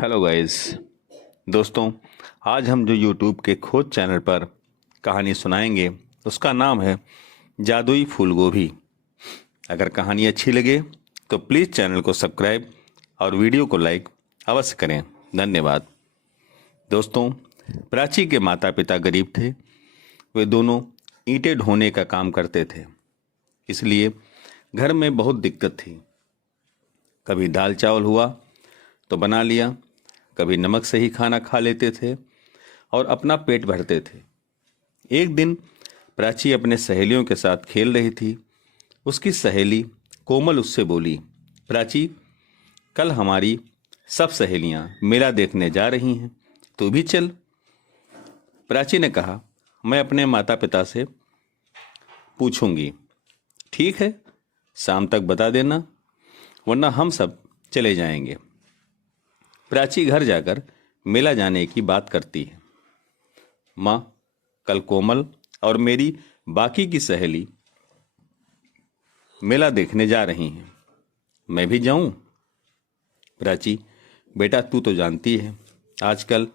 Hello guys. दोस्तों, आज हम जो यूट्यूब के खोज चैनल पर कहानी सुनाएंगे उसका नाम है जादुई फूल गोभी। अगर कहानी अच्छी लगे तो प्लीज़ चैनल को सब्सक्राइब और वीडियो को लाइक अवश्य करें। धन्यवाद। दोस्तों, प्राची के माता पिता गरीब थे। वे दोनों ईंटें ढोने का काम करते थे, इसलिए घर में बहुत दिक्कत थी। कभी दाल चावल हुआ तो बना लिया, कभी नमक से ही खाना खा लेते थे और अपना पेट भरते थे। एक दिन प्राची अपने सहेलियों के साथ खेल रही थी। उसकी सहेली कोमल उससे बोली, प्राची, कल हमारी सब सहेलियां मेला देखने जा रही हैं, तू भी चल। प्राची ने कहा, मैं अपने माता पिता से पूछूंगी। ठीक है, शाम तक बता देना, वरना हम सब चले जाएंगे। प्राची घर जाकर मेला जाने की बात करती है। माँ, कल कोमल और मेरी बाकी की सहेली मेला देखने जा रही हैं, मैं भी जाऊं? प्राची, बेटा तू तो जानती है आजकल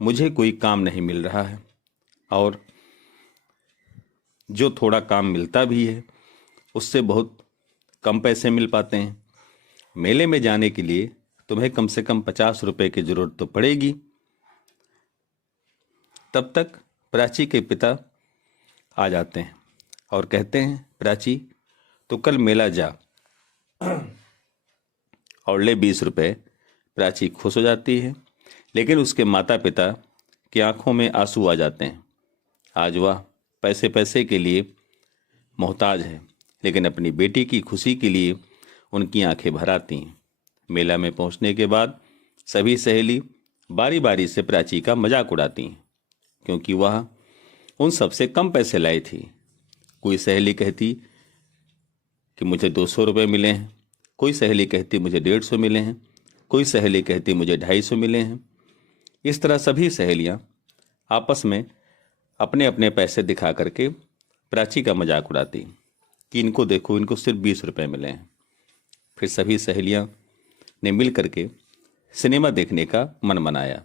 मुझे कोई काम नहीं मिल रहा है, और जो थोड़ा काम मिलता भी है उससे बहुत कम पैसे मिल पाते हैं। मेले में जाने के लिए तुम्हें कम से कम 50 रुपए की जरूरत तो पड़ेगी। तब तक प्राची के पिता आ जाते हैं और कहते हैं, प्राची तो कल मेला जा और ले 20 रुपए। प्राची खुश हो जाती है, लेकिन उसके माता पिता की आंखों में आंसू आ जाते हैं। आज वह पैसे पैसे के लिए मोहताज है, लेकिन अपनी बेटी की खुशी के लिए उनकी आंखें भर आती हैं। मेला में पहुंचने के बाद सभी सहेली बारी बारी से प्राची का मजाक उड़ाती हैं, क्योंकि वह उन सबसे कम पैसे लाई थी। कोई सहेली कहती कि मुझे 200 रुपये मिले हैं, कोई सहेली कहती मुझे 150 मिले हैं, कोई सहेली कहती मुझे 250 मिले हैं। इस तरह सभी सहेलियां आपस में अपने अपने पैसे दिखा करके प्राची का मजाक उड़ाती कि इनको देखो, इनको सिर्फ 20 रुपये मिले हैं। फिर सभी सहेलियां ने मिल करके सिनेमा देखने का मन बनाया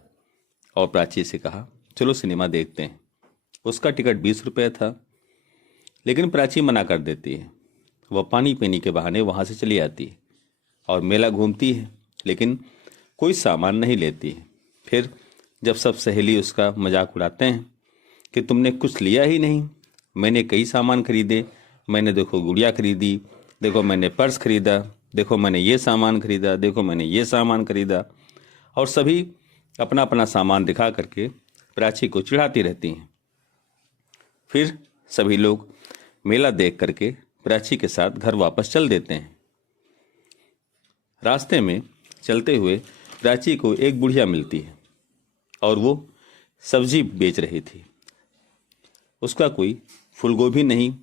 और प्राची से कहा, चलो सिनेमा देखते हैं। उसका टिकट 20 रुपये था, लेकिन प्राची मना कर देती है। वह पानी पीने के बहाने वहाँ से चली आती है और मेला घूमती है, लेकिन कोई सामान नहीं लेती है। फिर जब सब सहेली उसका मजाक उड़ाते हैं कि तुमने कुछ लिया ही नहीं, मैंने कई सामान खरीदे, मैंने देखो गुड़िया खरीदी, देखो मैंने पर्स खरीदा, देखो मैंने ये सामान खरीदा, देखो मैंने ये सामान खरीदा, और सभी अपना अपना सामान दिखा करके प्राची को चिढ़ाती रहती हैं। फिर सभी लोग मेला देख करके प्राची के साथ घर वापस चल देते हैं। रास्ते में चलते हुए प्राची को एक बुढ़िया मिलती है और वो सब्जी बेच रही थी। उसका कोई फूलगोभी नहीं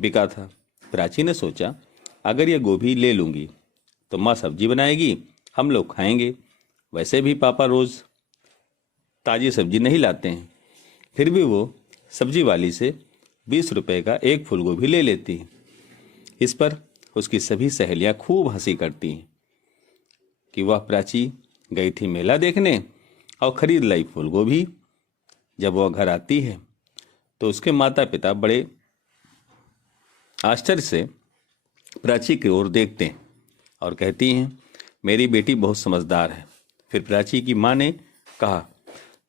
बिका था। प्राची ने सोचा, अगर ये गोभी ले लूँगी तो माँ सब्जी बनाएगी, हम लोग खाएंगे। वैसे भी पापा रोज़ ताज़ी सब्जी नहीं लाते हैं। फिर भी वो सब्जी वाली से 20 रुपए का एक फूलगोभी ले लेती है। इस पर उसकी सभी सहेलियां खूब हंसी करती हैं कि वह प्राची गई थी मेला देखने और खरीद लाई फूलगोभी। जब वह घर आती है तो उसके माता पिता बड़े आश्चर्य से प्राची की ओर देखते हैं और कहती हैं, मेरी बेटी बहुत समझदार है। फिर प्राची की माँ ने कहा,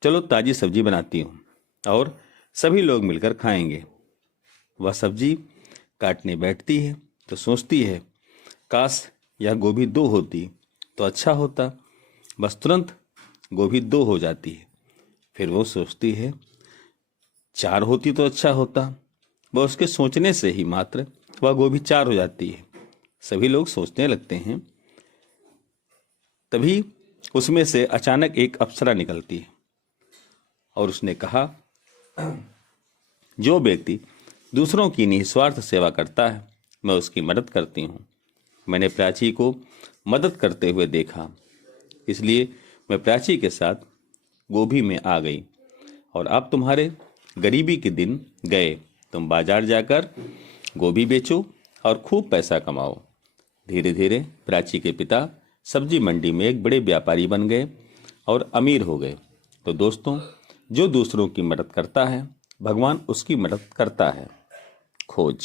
चलो ताजी सब्जी बनाती हूँ और सभी लोग मिलकर खाएंगे। वह सब्जी काटने बैठती है तो सोचती है, काश यह गोभी 2 होती तो अच्छा होता। बस तुरंत गोभी 2 हो जाती है। फिर वो सोचती है, 4 होती तो अच्छा होता। वह उसके सोचने से ही मात्र वह गोभी 4 हो जाती है। सभी लोग सोचने लगते हैं। तभी उसमें से अचानक एक अप्सरा निकलती है और उसने कहा, जो व्यक्ति दूसरों की निस्वार्थ सेवा करता है, मैं उसकी मदद करती हूँ। मैंने प्राची को मदद करते हुए देखा, इसलिए मैं प्राची के साथ गोभी में आ गई, और अब तुम्हारे गरीबी के दिन गए। तुम बाजार जाकर गोभी बेचो और खूब पैसा कमाओ। धीरे धीरे प्राची के पिता सब्जी मंडी में एक बड़े व्यापारी बन गए और अमीर हो गए। तो दोस्तों, जो दूसरों की मदद करता है, भगवान उसकी मदद करता है। खोज।